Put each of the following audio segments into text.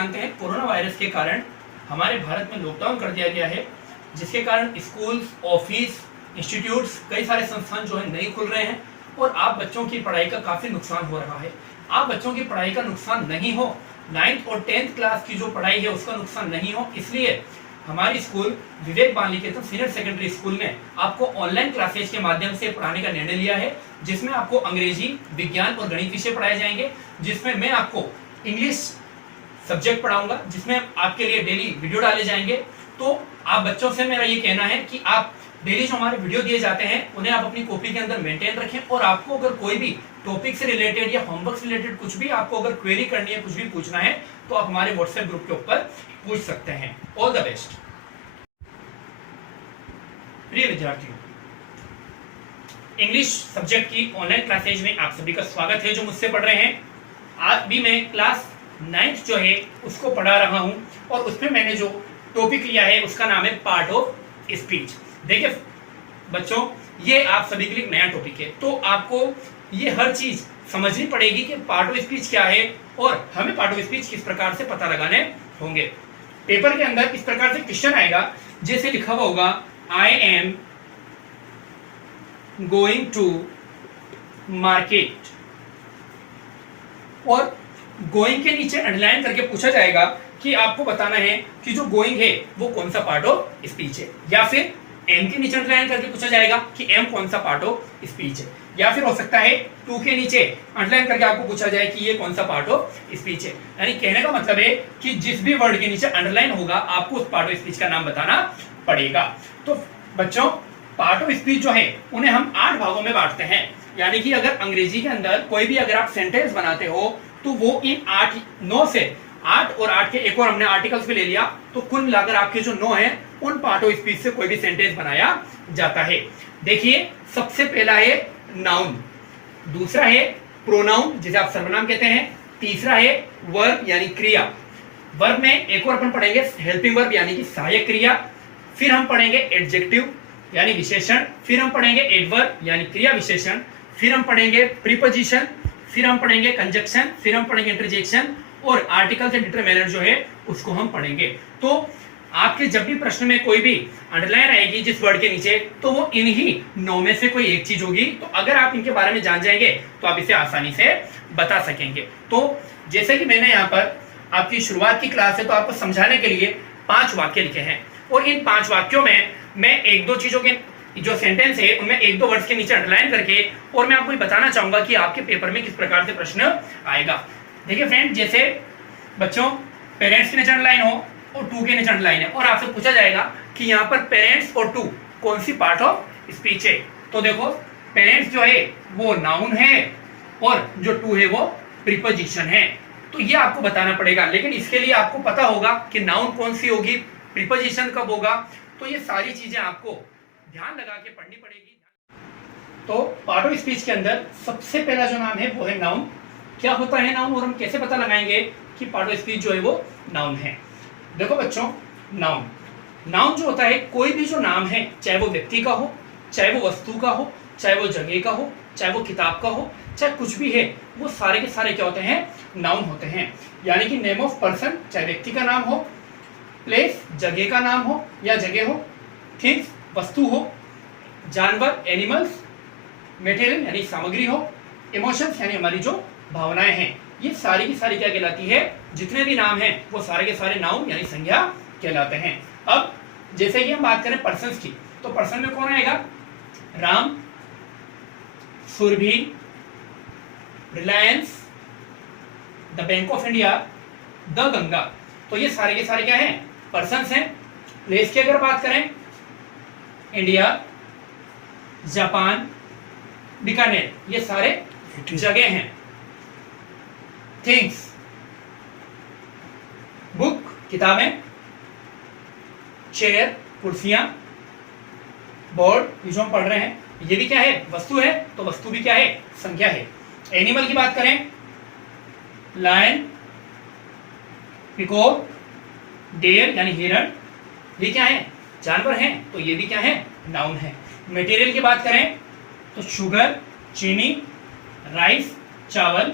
जानते हैं corona virus के कारण हमारे भारत में लॉकडाउन कर दिया गया है, जिसके कारण स्कूल्स, ऑफिस, इंस्टीट्यूट्स, कई सारे संस्थान जो है नहीं खुल रहे हैं और आप बच्चों की पढ़ाई का काफ़ी नुकसान हो रहा है। आप बच्चों की पढ़ाई का नुकसान नहीं हो, 9th और 10th क्लास की जो पढ़ाई है उसका नुकसान नहीं हो, इसलिए हमारी स्कूल विवेक बाल निकेतन सीनियर सेकेंडरी स्कूल ने आपको ऑनलाइन क्लासेज के माध्यम से पढ़ाने का निर्णय लिया है, जिसमें आपको अंग्रेजी, विज्ञान और गणित विषय पढ़ाए जाएंगे, जिसमें मैं आपको इंग्लिश सब्जेक्ट पढ़ाऊंगा, जिसमें आपके लिए डेली वीडियो डाले जाएंगे। तो आप बच्चों से मेरा ये कहना है कि आप डेली जो हमारे वीडियो दिए जाते हैं उन्हें आप अपनी कॉपी के अंदर मेंटेन रखें, और आपको अगर कोई भी टॉपिक से रिलेटेड या होमवर्क से रिलेटेड कुछ भी आपको अगर क्वेरी करनी है, कुछ भी पूछना है, तो आप हमारे व्हाट्सएप ग्रुप के ऊपर पूछ सकते हैं। All the best. प्रिय विद्यार्थियों, इंग्लिश सब्जेक्ट की ऑनलाइन क्लासेज में आप सभी का स्वागत है जो मुझसे पढ़ रहे हैं। आज भी मैं क्लास 9th जो है उसको पढ़ा रहा हूं, और उसमें मैंने जो टॉपिक लिया है उसका नाम है पार्ट ऑफ स्पीच। देखिए बच्चों, ये आप सभी के लिए नया टॉपिक है, तो आपको ये हर चीज समझनी पड़ेगी कि पार्ट ऑफ स्पीच क्या है और हमें पार्ट ऑफ स्पीच किस प्रकार से पता लगाने होंगे। पेपर के अंदर इस प्रकार से क्वेश्चन आएगा, जैसे लिखा हुआ होगा I am going to market, और गोइंग के नीचे अंडरलाइन करके पूछा जाएगा कि आपको बताना है कि जो गोइंग है वो कौन सा पार्ट ऑफ स्पीच है, या फिर एम के नीचे अंडरलाइन करके पूछा जाएगा कि एम कौन सा पार्ट ऑफ स्पीच है, या फिर हो सकता है टू के नीचे अंडरलाइन करके आपको पूछा जाए कि ये कौन सा पार्ट ऑफ स्पीच है। यानी कहने का मतलब है कि जिस भी वर्ड के नीचे अंडरलाइन होगा आपको उस पार्ट ऑफ स्पीच का नाम बताना पड़ेगा। तो बच्चों, पार्ट ऑफ स्पीच जो है उन्हें हम 8 भागों में बांटते हैं। यानी कि अगर अंग्रेजी के अंदर कोई भी अगर आप सेंटेंस बनाते हो तो वो इन 9 से 8 और 8 के एक और हमने आर्टिकल्स भी ले लिया, तो कुल मिलाकर आपके जो 9 है उन पार्ट ऑफ स्पीच से कोई भी सेंटेंस बनाया जाता है। देखिए, सबसे पहला है नाउन, दूसरा है प्रोनाउन जिसे आप सर्वनाम कहते हैं, तीसरा है वर्ब यानी क्रिया। वर्ब में एक और अपन पढ़ेंगे हेल्पिंग वर्ब यानी कि सहायक क्रिया, फिर हम पढ़ेंगे एडजेक्टिव यानी विशेषण, फिर हम पढ़ेंगे एडवर्ब यानी क्रिया विशेषण, फिर हम पढ़ेंगे प्रीपोजिशन, फिर हम पढ़ेंगे कंजक्शन, फिर हम पढ़ेंगे इंटरजेक्शन, और आर्टिकल से डिटरमिनर जो है उसको हम पढ़ेंगे। तो आपके जब भी प्रश्न में कोई भी अंडरलाइन आएगी जिस वर्ड के नीचे, तो वो इन्हीं 9 में से कोई एक चीज होगी। तो अगर आप इनके बारे में जान जाएंगे तो आप इसे आसानी से बता सकेंगे। तो जैसे कि मैंने यहाँ पर आपकी शुरुआत की क्लास है तो आपको समझाने के लिए 5 वाक्य लिखे हैं, और इन 5 वाक्यों में मैं 1-2 चीजों के जो सेंटेंस है उनमें 1-2 वर्ड्स के नीचे अंडरलाइन करके, और मैं आपको बताना चाहूंगा कि आपके पेपर में किस प्रकार से प्रश्न आएगा। देखिए फ्रेंड, जैसे बच्चों पेरेंट्स के नीचे अंडरलाइन हो और टू के नीचे अंडरलाइन है, और आपसे पूछा जाएगा कि यहाँ पर पेरेंट्स और टू कौन सी पार्ट ऑफ स्पीच है। तो देखो, पेरेंट्स जो है वो नाउन है और जो टू है वो प्रीपोजिशन है। तो ये आपको बताना पड़ेगा, लेकिन इसके लिए आपको पता होगा कि नाउन कौन सी होगी, प्रीपोजिशन कब होगा। तो ये सारी चीजें आपको ध्यान लगा के पढ़नी पड़ेगी। तो पार्ट ऑफ स्पीच के अंदर सबसे पहला जो नाम है वो है नाउन। क्या होता है नाउन, और हम कैसे पता लगाएंगे कि पार्ट ऑफ स्पीच जो है वो नाउन है। देखो बच्चों, नाउन जो होता है, कोई भी जो नाम है, चाहे वो व्यक्ति का हो, चाहे वो वस्तु का हो, चाहे वो जगह का हो, चाहे वो किताब का हो, चाहे कुछ भी है, वो सारे के सारे क्या होते हैं, नाउन होते हैं। यानी कि नेम ऑफ पर्सन, चाहे व्यक्ति का नाम हो, प्लेस जगह का नाम हो या जगह हो, थिंग्स वस्तु हो, जानवर एनिमल्स, मटेरियल यानी सामग्री हो, इमोशंस यानी हमारी जो भावनाएं हैं, ये सारी की सारी क्या कहलाती है, जितने भी नाम हैं वो सारे के सारे नाउन यानी संज्ञा कहलाते हैं। अब जैसे कि हम बात करें पर्सन्स की, तो पर्सन में कौन आएगा, Ram, Surabhi, Reliance, the bank of India, the Ganga. तो ये सारे के सारे क्या हैं, पर्सन्स हैं। प्लेस की अगर बात करें, इंडिया, जापान, बीकानेर, ये सारे जगह हैं। थिंग्स, बुक किताबें, चेयर कुर्सियां, बोर्ड ये जो हम पढ़ रहे हैं, ये भी क्या है, वस्तु है। तो वस्तु भी क्या है, संख्या है। एनिमल की बात करें, लायन, पिकॉक, डेयर यानी हिरण, ये क्या है, जानवर हैं। तो ये भी क्या है, नाउन है। मटेरियल की बात करें तो शुगर, चीनी, राइस, चावल,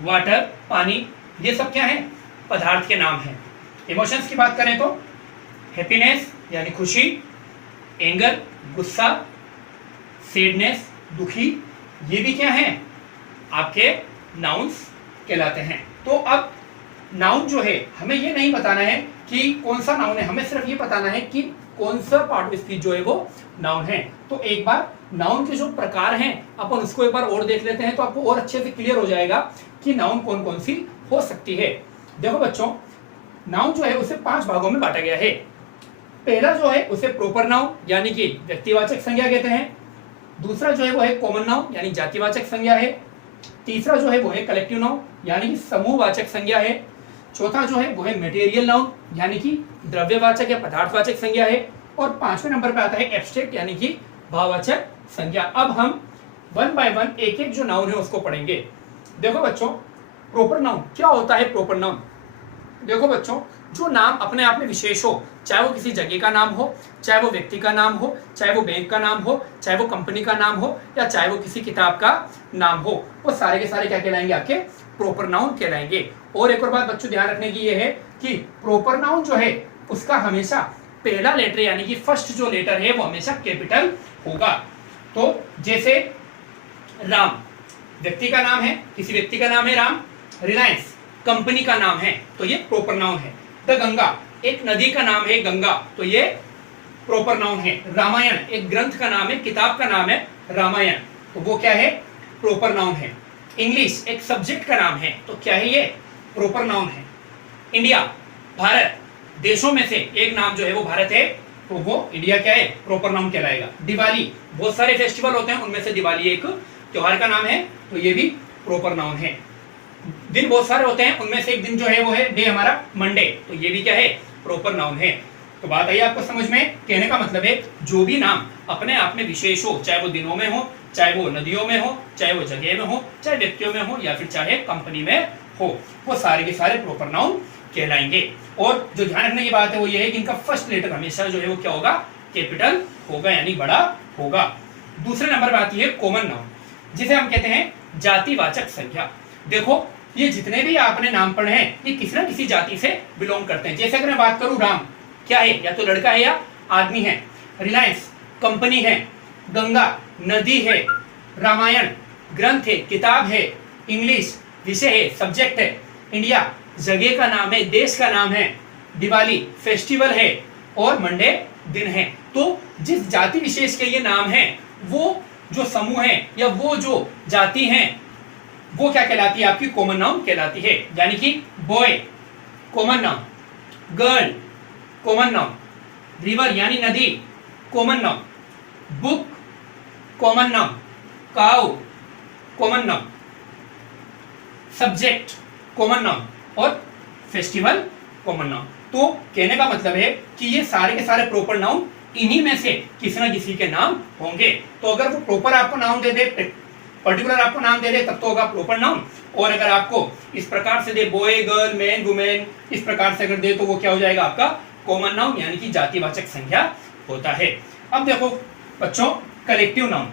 वाटर पानी, ये सब क्या है, पदार्थ के नाम हैं। इमोशंस की बात करें तो हैप्पीनेस यानी खुशी, एंगर गुस्सा, सैडनेस दुखी, ये भी क्या है आपके नाउन्स कहलाते हैं। तो अब नाउन जो है हमें ये नहीं बताना है कि कौन सा नाउन है, हमें सिर्फ ये बताना है कि कौन सा पार्ट ऑफ स्पीच जो है वो नाउन है। तो एक बार नाउन के जो प्रकार हैं अपन उसको एक बार और देख लेते हैं, तो आपको और अच्छे से क्लियर हो जाएगा कि नाउन कौन कौन सी हो सकती है। देखो बच्चों, नाउन जो है उसे 5 भागों में बांटा गया है। पहला जो है उसे प्रोपर नाउन यानी कि व्यक्तिवाचक संज्ञा कहते हैं। दूसरा जो है वो है कॉमन नाउन यानी जातिवाचक संज्ञा है। तीसरा जो है वो है कलेक्टिव नाउन यानी कि समूहवाचक संज्ञा है। चौथा जो है वो है मटेरियल नाउन यानी कि द्रव्यवाचक या पदार्थवाचक संज्ञा है। और 5वें नंबर पे आता है एब्स्ट्रैक्ट यानी कि भाववाचक संज्ञा। अब हम वन बाय वन एक एक जो नाउन है उसको पढ़ेंगे। देखो बच्चों, प्रॉपर नाउन क्या होता है। प्रॉपर नाउन देखो बच्चों, जो नाम अपने आप में विशेष हो, चाहे वो किसी जगह का नाम हो, चाहे वो व्यक्ति का नाम हो, चाहे वो बैंक का नाम हो, चाहे वो कंपनी का नाम हो, या चाहे वो किसी किताब का नाम हो, वो सारे के सारे क्या कहलाएंगे आपके प्रॉपर नाउन कहलाएंगे। और एक और बात बच्चों ध्यान रखने की ये है कि प्रॉपर नाउन जो है उसका हमेशा पहला लेटर यानी कि फर्स्ट जो लेटर है वो हमेशा कैपिटल होगा। तो जैसे राम व्यक्ति का नाम है, किसी व्यक्ति का नाम है राम। रिलायंस कंपनी का नाम है, तो ये प्रॉपर नाउन है। द गंगा एक नदी का नाम है गंगा, तो ये प्रॉपर नाउन है। रामायण एक ग्रंथ का नाम है, किताब का नाम है रामायण, तो वो क्या है प्रॉपर नाउन है। इंग्लिश एक सब्जेक्ट का नाम है, तो क्या है ये प्रॉपर नाउन है। इंडिया भारत देशों में से एक नाम जो है वो भारत है, तो वो इंडिया क्या है प्रॉपर नाउन कहलाएगा। दिवाली बहुत सारे फेस्टिवल होते हैं, उनमें से दिवाली एक त्योहार का नाम है, तो ये भी प्रॉपर नाउन है। दिन बहुत सारे होते हैं, उनमें से एक दिन जो है वो है डे हमारा मंडे, तो ये भी क्या है प्रॉपर नाउन है। तो बात आई आपको समझ में। कहने का मतलब है जो भी नाम अपने आप में विशेष हो, चाहे वो दिनों में हो, चाहे वो नदियों में हो, चाहे वो जगह में हो, चाहे व्यक्तियों में हो, या फिर चाहे कंपनी में हो, वो सारे के सारे प्रॉपर नाउन कहलाएंगे। और जो ध्यान रखने की बात है वो ये है कि इनका फर्स्ट लेटर हमेशा जो है वो क्या होगा कैपिटल होगा यानी बड़ा होगा। दूसरे नंबर पर आती है कॉमन नाउन, जिसे हम कहते हैं जातिवाचक संज्ञा। देखो ये जितने भी आपने नाम पढ़े हैं ये किसी न किसी जाति से बिलोंग करते हैं। जैसे अगर मैं बात करूं राम क्या है, या तो लड़का है या आदमी है। रिलायंस कंपनी है। गंगा नदी है। रामायण ग्रंथ है, किताब है। इंग्लिश विषय है, सब्जेक्ट है। इंडिया जगह का नाम है, देश का नाम है। दिवाली फेस्टिवल है और मंडे दिन है। तो जिस जाति विशेष के ये नाम है, वो जो समूह है या वो जो जाति है वो क्या कहलाती है आपकी कॉमन नाउन कहलाती है। यानी कि boy common noun, girl common noun, river यानी नदी common noun, book common noun, cow common noun, subject common noun और फेस्टिवल कॉमन नाउन। तो कहने का मतलब है कि ये सारे के सारे प्रॉपर नाउन इन्हीं में से किसी न किसी के नाम होंगे। तो अगर वो प्रॉपर आपको नाउन दे दे, पर्टिकुलर आपको नाम दे दे, तब तो होगा प्रॉपर नाउन। और अगर आपको इस प्रकार से दे बॉय गर्ल मैन वुमेन, इस प्रकार से अगर दे तो वो क्या हो जाएगा आपका कॉमन नाउन यानी कि जातिवाचक संज्ञा होता है। अब देखो बच्चों कलेक्टिव नाउन,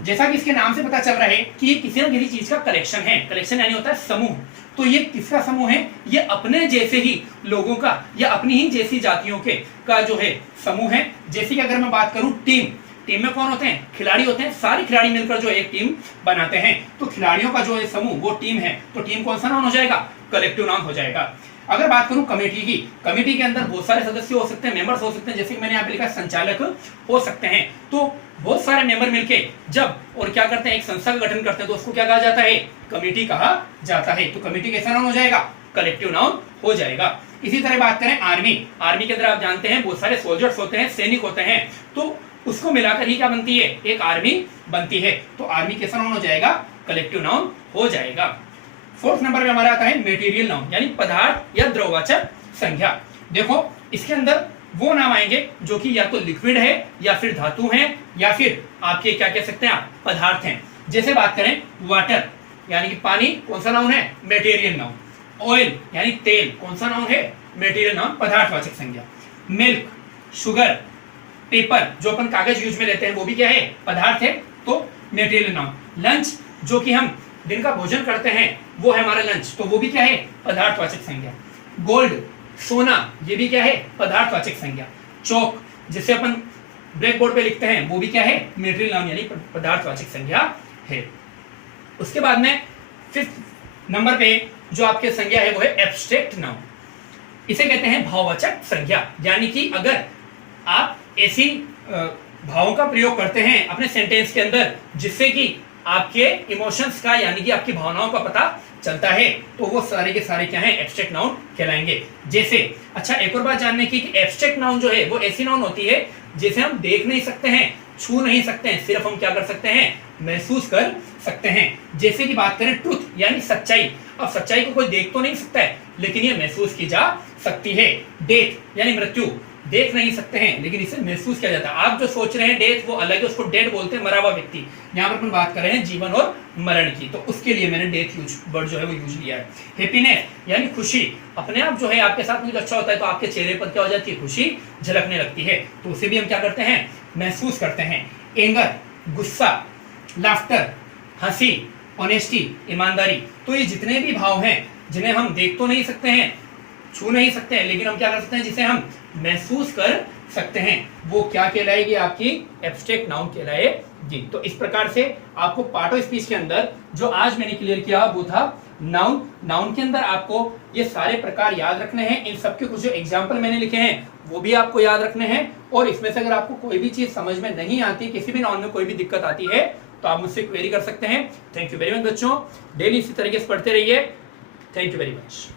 जैसा कि इसके नाम से पता चल रहा है कि ये किसी न किसी चीज का कलेक्शन है। कलेक्शन यानी होता है समूह। तो ये किसका समूह है, ये अपने जैसे ही लोगों का या अपनी ही जैसी जातियों के का जो है समूह है। जैसे कि अगर मैं बात करूं टीम, टीम में कौन होते हैं खिलाड़ी होते हैं। सारे खिलाड़ी मिलकर जो एक टीम बनाते हैं, तो खिलाड़ियों का जो है समूह वो टीम है। तो टीम कौन सा नाउन हो जाएगा कलेक्टिव नाउन हो जाएगा। अगर बात करूं कमेटी की, कमेटी के अंदर बहुत सारे सदस्य हो सकते हैं, मेंबर्स हो सकते हैं। जैसे कि मैंने यहाँ पे लिखा संचालक हो सकते हैं। तो बहुत सारे मेंबर मिलके जब और क्या करते हैं एक संस्था का गठन करते हैं, तो उसको क्या कहा जाता है कमेटी कहा जाता है। तो कमेटी कैसा नाउन हो जाएगा कलेक्टिव नाउन हो जाएगा। इसी तरह बात करें आर्मी, आर्मी के अंदर आप जानते हैं बहुत सारे सोल्जर्स होते हैं, सैनिक होते हैं। तो उसको मिलाकर ही क्या बनती है एक आर्मी बनती है। तो आर्मी कैसा नाउन हो जाएगा कलेक्टिव नाउन हो जाएगा। फोर्थ नंबर पे हमारा आता है मटेरियल नाउन यानी पदार्थ या द्रववाचक संज्ञा। देखो इसके अंदर वो नाम आएंगे जो कि या तो लिक्विड है या फिर धातु है या फिर आपके क्या कह सकते हैं आप पदार्थ हैं। जैसे बात करें वाटर यानी कि पानी कौन सा नाउन है मटेरियल नाउन। ऑयल यानी तेल कौन सा नाउन है मटेरियल नाउन पदार्थवाचक संज्ञा। मिल्क शुगर पेपर जो अपन कागज यूज में लेते हैं वो भी क्या है पदार्थ है, तो मटेरियल नाउन। लंच जो कि हम दिन का भोजन करते हैं वो है हमारा लंच, तो वो भी क्या है, पदार्थवाचक संज्ञा। गोल्ड, सोना, ये भी क्या है, पदार्थवाचक संज्ञा। चौक, जिसे अपन ब्लैक बोर्ड पे लिखते हैं, वो भी क्या है, मेटेरियल नाउन यानी पदार्थवाचक संज्ञा है। उसके बाद में 5th नंबर पे जो आपके संज्ञा है वो है एब्स्ट्रैक्ट नाउन। इसे कहते हैं भाववाचक संज्ञा, यानी कि अगर आप ऐसी भावों का प्रयोग करते हैं अपने सेंटेंस के अंदर जिससे कि आपके इमोशंस का यानी कि आपकी भावनाओं का पता चलता है, तो वो सारे के सारे क्या हैं, एब्स्ट्रैक्ट नाउन कहलाएंगे। जैसे, अच्छा एक और बात जानने की कि एब्स्ट्रैक्ट नाउन जो है वो ऐसी नाउन होती है जिसे हम देख नहीं सकते हैं, छू नहीं सकते हैं, सिर्फ हम क्या कर सकते हैं, महसूस कर सकते हैं। जैसे कि बात करें ट्रुथ यानी सच्चाई, अब सच्चाई को कोई देख तो नहीं सकता है लेकिन ये महसूस की जा सकती है। डेथ यानी मृत्यु, देख नहीं सकते हैं लेकिन इसे महसूस किया जाता है। आप जो सोच रहे हैं डेथ वो अलग है, उसको डेड बोलते हैं, मरा हुआ व्यक्ति। यहाँ पर अपन बात कर रहे हैं जीवन और मरण की, तो उसके लिए मैंने डेथ वर्ड जो है वो यूज लिया है। हैप्पीनेस यानी खुशी, अपने आप जो है आपके साथ कुछ अच्छा होता है तो आपके चेहरे पर क्या हो जाती है, खुशी झलकने लगती है, तो उसे भी हम क्या करते हैं, महसूस करते हैं। एंगर, गुस्सा, लाफ्टर, हंसी, ऑनेस्टी, ईमानदारी, तो ये जितने भी भाव हैं जिन्हें हम देख तो नहीं सकते हैं, छू नहीं सकते हैं, लेकिन हम क्या कर सकते हैं, जिसे हम महसूस कर सकते हैं, वो क्या कहलाएगी, आपकी एब्स्ट्रैक्ट नाउन कहलाएगी। तो इस प्रकार से आपको पार्ट ऑफ स्पीच के अंदर जो आज मैंने क्लियर किया वो था नाउन। नाउन के अंदर आपको ये सारे प्रकार याद रखने हैं। इन सबके कुछ जो एग्जाम्पल मैंने लिखे हैं वो भी आपको याद रखने हैं, और इसमें से अगर आपको कोई भी चीज समझ में नहीं आती, किसी भी नाउन में कोई भी दिक्कत आती है तो आप मुझसे क्वेरी कर सकते हैं। थैंक यू वेरी मच बच्चों, डेली इसी तरीके से पढ़ते रहिए। Thank you very much.